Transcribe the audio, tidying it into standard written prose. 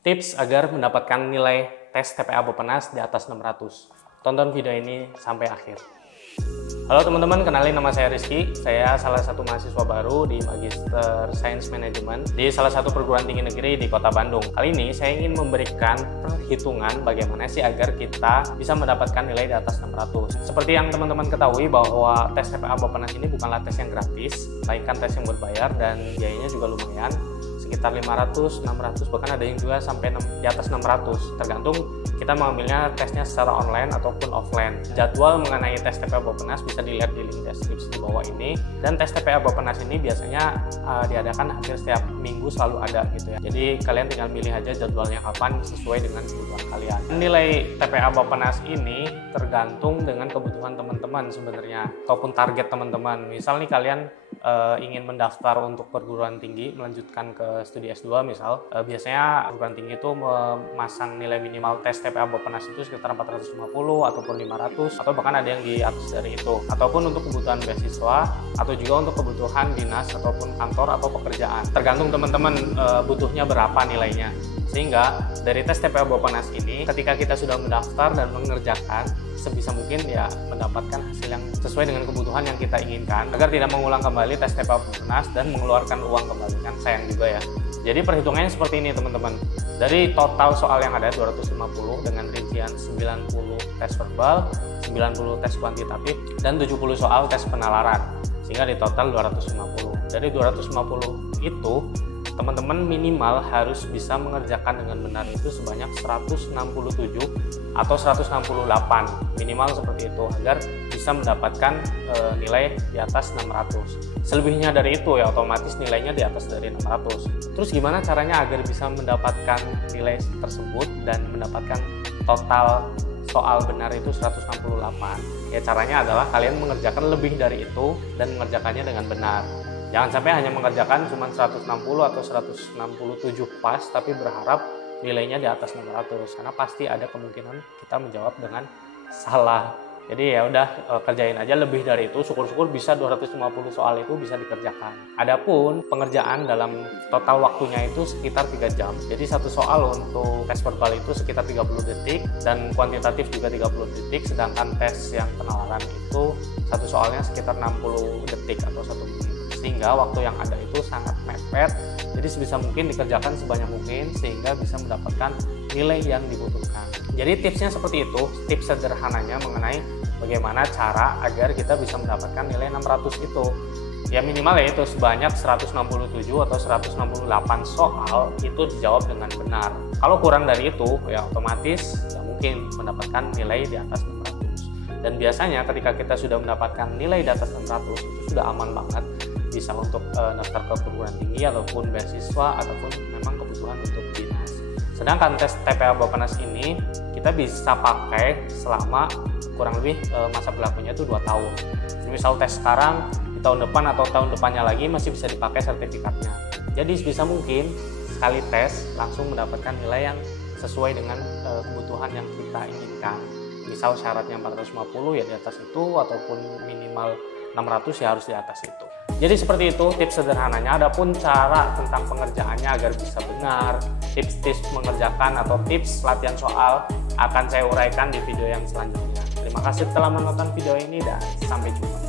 Tips agar mendapatkan nilai tes TPA Bappenas di atas 600. Tonton video ini sampai akhir. Halo teman-teman, kenalin nama saya Rizky. Saya salah satu mahasiswa baru di Magister Sains Manajemen di salah satu perguruan tinggi negeri di Kota Bandung. Kali ini saya ingin memberikan perhitungan bagaimana sih agar kita bisa mendapatkan nilai di atas 600. Seperti yang teman-teman ketahui bahwa tes TPA Bappenas ini bukanlah tes yang gratis, melainkan tes yang berbayar dan biayanya juga lumayan. Sekitar 500, 600, bahkan ada yang juga sampai di atas 600, tergantung kita mengambilnya tesnya secara online ataupun offline. Jadwal mengenai tes TPA Bappenas bisa dilihat di link deskripsi di bawah ini, dan tes TPA Bappenas ini biasanya diadakan hampir setiap minggu, selalu ada gitu ya. Jadi kalian tinggal milih aja jadwalnya kapan sesuai dengan kebutuhan kalian. Nilai TPA Bappenas ini tergantung dengan kebutuhan teman-teman sebenarnya, ataupun target teman-teman. Misal nih kalian ingin mendaftar untuk perguruan tinggi, melanjutkan ke studi S2 misal, biasanya perguruan tinggi itu memasang nilai minimal tes TPA Bappenas itu sekitar 450 ataupun 500, atau bahkan ada yang di atas dari itu, ataupun untuk kebutuhan beasiswa atau juga untuk kebutuhan dinas ataupun kantor atau pekerjaan. Tergantung teman-teman butuhnya berapa nilainya. Sehingga dari tes TPA Bappenas ini, ketika kita sudah mendaftar dan mengerjakan, sebisa mungkin ya mendapatkan hasil yang sesuai dengan kebutuhan yang kita inginkan, agar tidak mengulang kembali tes TPA Bappenas dan mengeluarkan uang kembali, kan sayang juga ya. Jadi perhitungannya seperti ini teman-teman. Dari total soal yang ada 250 dengan rincian 90 tes verbal, 90 tes kuantitatif, dan 70 soal tes penalaran, sehingga di total 250. Dari 250 itu teman-teman minimal harus bisa mengerjakan dengan benar itu sebanyak 167 atau 168, minimal seperti itu, agar bisa mendapatkan nilai di atas 600. Selebihnya dari itu ya otomatis nilainya di atas dari 600. Terus gimana caranya agar bisa mendapatkan nilai tersebut dan mendapatkan total soal benar itu 168? Ya caranya adalah kalian mengerjakan lebih dari itu dan mengerjakannya dengan benar. Jangan sampai hanya mengerjakan cuma 160 atau 167 pas, tapi berharap nilainya di atas 600, karena pasti ada kemungkinan kita menjawab dengan salah. Jadi ya udah kerjain aja lebih dari itu, syukur-syukur bisa 250 soal itu bisa dikerjakan. Adapun pengerjaan dalam total waktunya itu sekitar 3 jam. Jadi satu soal untuk tes verbal itu sekitar 30 detik dan kuantitatif juga 30 detik, sedangkan tes yang penalaran itu satu soalnya sekitar 60 detik atau 1 menit. Sehingga waktu yang ada itu sangat mepet, jadi sebisa mungkin dikerjakan sebanyak mungkin sehingga bisa mendapatkan nilai yang dibutuhkan. Jadi tipsnya seperti itu, tips sederhananya mengenai bagaimana cara agar kita bisa mendapatkan nilai 600 itu. Ya minimal ya itu sebanyak 167 atau 168 soal itu dijawab dengan benar. Kalau kurang dari itu ya otomatis ya mungkin mendapatkan nilai di atas 600. Dan biasanya ketika kita sudah mendapatkan nilai di atas 600 itu sudah aman banget, bisa untuk daftar ke perguruan tinggi ataupun beasiswa ataupun memang kebutuhan untuk dinas. Sedangkan tes TPA Bappenas ini kita bisa pakai selama kurang lebih masa berlakunya itu 2 tahun. Misal tes sekarang, di tahun depan atau tahun depannya lagi masih bisa dipakai sertifikatnya. Jadi sebisa mungkin sekali tes langsung mendapatkan nilai yang sesuai dengan kebutuhan yang kita inginkan. Misal syaratnya 450 ya di atas itu, ataupun minimal 600 ya harus di atas itu. Jadi seperti itu tips sederhananya. Adapun cara tentang pengerjaannya agar bisa benar, tips-tips mengerjakan atau tips latihan soal akan saya uraikan di video yang selanjutnya. Terima kasih telah menonton video ini dan sampai jumpa.